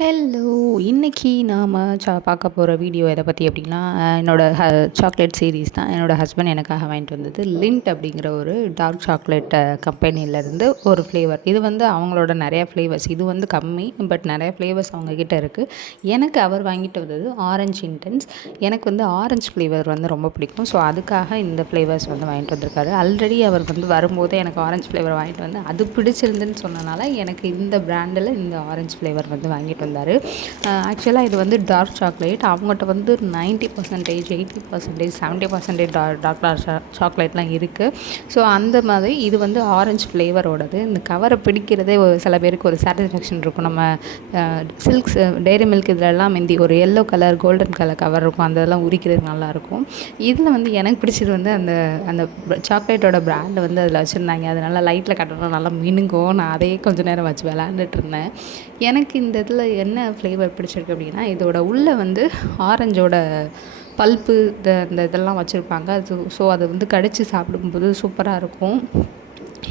Hello இன்றைக்கி நாம் சா பார்க்க போகிற வீடியோ எதை பற்றி அப்படின்னா என்னோடய ஹ சாக்லேட் சீரீஸ் தான். என்னோடய ஹஸ்பண்ட் எனக்காக வாங்கிட்டு வந்தது லிண்ட் அப்படிங்கிற ஒரு டார்க் சாக்லேட் கம்பெனியிலேருந்து ஒரு ஃப்ளேவர் இது வந்து அவங்களோட நிறையா ஃப்ளேவர்ஸ் இது வந்து கம்மி பட் நிறையா ஃப்ளேவர்ஸ் அவங்கக்கிட்ட இருக்குது எனக்கு அவர் வாங்கிட்டு வந்தது ஆரஞ்ச் இன்டென்ஸ் எனக்கு வந்து ஆரஞ்ச் ஃப்ளேவர் வந்து ரொம்ப பிடிக்கும். ஸோ அதுக்காக இந்த ஃப்ளேவர்ஸ் வந்து வாங்கிட்டு வந்திருக்காரு. ஆல்ரெடி அவர் வந்து வரும்போது எனக்கு ஆரஞ்ச் ஃப்ளேவர் வாங்கிட்டு வந்து அது பிடிச்சிருந்துன்னு சொன்னனால எனக்கு இந்த பிராண்டில் இந்த ஆரஞ்ச் ஃப்ளேவர் வந்து வாங்கிட்டு வந்தார் ஆக்சுவலாக இது வந்து டார்க் சாக்லேட் அவங்ககிட்ட வந்து ninety percentage eighty percentage seventy percentage டா டார்க் சாக்லேட்லாம் இருக்குது ஸோ அந்த மாதிரி இது வந்து ஆரஞ்சு ஃப்ளேவரோடது இந்த கவரை பிடிக்கிறதே ஒரு சில பேருக்கு ஒரு சாட்டிஸ்ஃபேக்ஷன் இருக்கும். நம்ம சில்க்ஸ் டெய்ரி மில்க் இதிலெல்லாம் முந்தி ஒரு yellow colour golden colour cover இருக்கும். அந்த இதெல்லாம் உரிக்கிறது நல்லாயிருக்கும் இதில் வந்து எனக்கு பிடிச்சது வந்து அந்த அந்த சாக்லேட்டோட பிராண்டை வந்து அதில் வச்சுருந்தாங்க. அது நல்லா லைட்டில் கட்டணும் நல்லா மினுங்கும். நான் அதையே கொஞ்சம் நேரம் வச்சு விளாண்டுட்டு இருந்தேன். எனக்கு இந்த இதில் என்ன ஃப்ளேவர் பிடிச்சிருக்கு அப்படின்னா இதோட உள்ளே வந்து ஆரஞ்சோட பல்ப்பு இந்த இந்த இதெல்லாம் வச்சுருப்பாங்க. அது ஸோ அதை வந்து கடித்து சாப்பிடும்போது சூப்பராக இருக்கும்.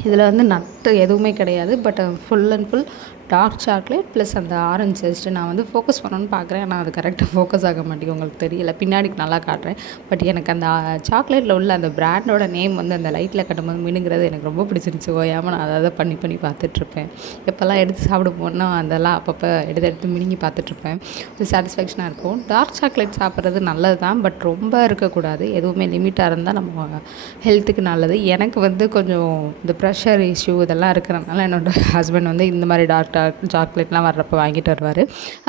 இதில் வந்து நட்டு எதுவுமே கிடையாது. But full and full dark chocolate plus அந்த ஆரஞ்சு ஜஸ்ட்டு நான் வந்து ஃபோக்கஸ் பண்ணணும்னு பார்க்குறேன். ஆனால் அது கரெக்டாக ஃபோக்கஸ் ஆக மாட்டேங்குது. உங்களுக்கு தெரியல. பின்னாடிக்கு நல்லா காட்டுறேன். பட் எனக்கு அந்த uh, சாக்லேட்டில் உள்ள அந்த பிராண்டோட நேம் வந்து அந்த லைட்டில் கட்டும்போது மினுங்கிறது எனக்கு ரொம்ப பிடிச்சிருந்துச்சி. ஓயாமல் நான் அதை பண்ணி பண்ணி பார்த்துட்ருப்பேன். எப்போல்லாம் எடுத்து சாப்பிட போனோம் அதெல்லாம் அப்பப்போ எடுத்து எடுத்து மினுங்கி பார்த்துட்ருப்பேன். ஒரு சாட்டிஸ்ஃபேக்ஷனாக இருக்கும். டார்க் சாக்லேட் சாப்பிட்றது நல்லது தான். பட் ரொம்ப இருக்கக்கூடாது. எதுவுமே லிமிட்டாக இருந்தால் நம்ம uh, ஹெல்த்துக்கு நல்லது. எனக்கு வந்து கொஞ்சம் இந்த ப்ரெஷர் இஷ்யூ இதெல்லாம் இருக்கிறனால என்னோடய ஹஸ்பண்ட் வந்து இந்த மாதிரி டார்க் டார்க் சாக்லேட்லாம் வர்றப்போ வாங்கிட்டு வருவார்.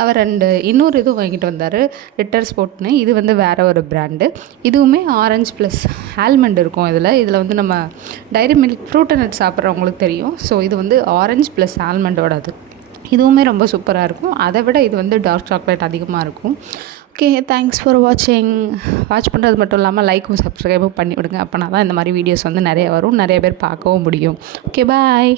அவர் ரெண்டு இன்னொரு இதுவும் வாங்கிட்டு வந்தார் ரிட்டர் ஸ்போர்ட்னு இது வந்து வேறு ஒரு பிராண்டு இதுவுமே ஆரஞ்ச் ப்ளஸ் ஆல்மண்ட் இருக்கும் இதில். இதில் வந்து நம்ம டைரி மில்க் ஃப்ரூட் நட் சாப்பிட்றவங்களுக்கு தெரியும். ஸோ இது வந்து ஆரஞ்ச் ப்ளஸ் ஆல்மண்டோடது இதுவுமே ரொம்ப சூப்பராக இருக்கும். அதை விட இது வந்து டார்க் சாக்லேட் அதிகமாக இருக்கும். ஓகே தேங்க்ஸ் ஃபார் வாட்சிங் வாட்ச் பண்ணுறது மட்டும் இல்லாமல் லைக்கும் சப்ஸ்கிரைபும் பண்ணி விடுங்க அப்போனா தான் இந்த மாதிரி வீடியோஸ் வந்து நிறைய வரும் நிறைய பேர் பார்க்கவும் முடியும். Okay bye